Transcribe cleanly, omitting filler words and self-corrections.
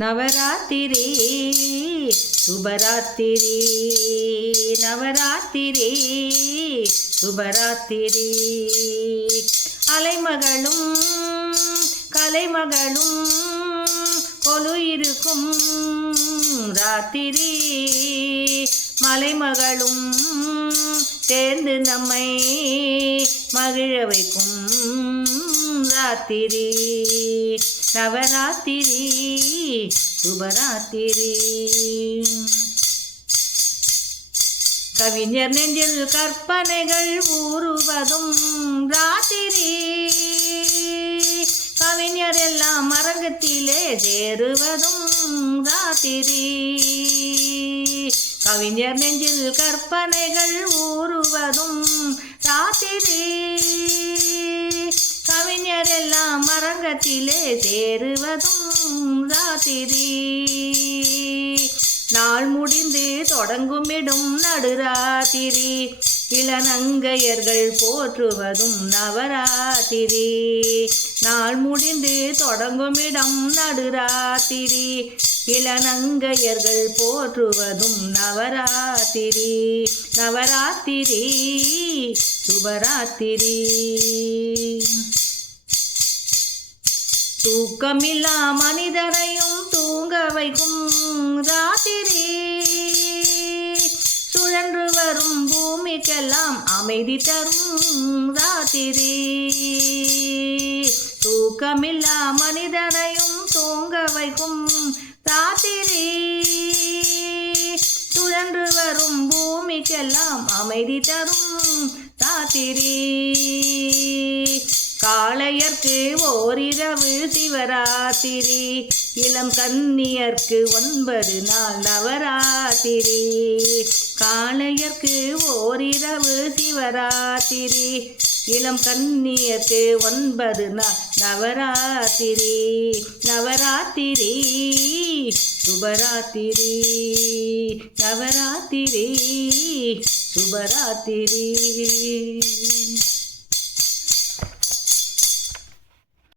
நவராத்திரி சுபராத்திரி நவராத்திரி சுபராத்திரி அலைமகளும் கலைமகளும் கொலு இருக்கும் ராத்திரி மலைமகளும் சேர்ந்து நம்மை மகிழ வைக்கும் ராத்திரி நவராத்திரி சுபராத்திரி கவிஞர் நெஞ்சில் கற்பனைகள் ஊறுவதும் ராத்திரி கவிஞர் எல்லாம் அரங்கத்திலே சேருவதும் ராத்திரி கவிஞர் நெஞ்சில் கற்பனைகள் ஊறுவதும் ராத்திரி கவிஞர் எல்லாம் அரங்கத்திலே சேருவதும் ராத்திரி நாள் முடிந்து தொடங்குமிடும் நடுராத்திரி இளநங்கையர்கள் போற்றுவதும் நவராத்திரி நாள் முடிந்து தொடங்குமிடம் நடுராத்திரி இளநங்கையர்கள் போற்றுவதும் நவராத்திரி நவராத்திரி சுபராத்திரி தூக்கமில்லா மனிதரையும் தூங்க வைக்கும் ராத்திரி சுழன்று வரும் பூமிக்கெல்லாம் அமைதி தரும் ராத்திரி தூக்கமில்லா மனிதரையும் தூங்க வைக்கும் ராத்திரி சுழன்று வரும் பூமிக்கெல்லாம் அமைதி தரும் ராத்திரி காளையர்க்கு ஓரிரவு சிவராத்திரி இளம் கன்னியர்க்கு 9 நாள் நவராத்திரி காளையர்க்கு ஓரிரவு சிவராத்திரி இளம் கன்னியர்க்கு 9 நாள் நவராத்திரி நவராத்திரி சுபராத்திரி நவராத்திரி சுபராத்திரி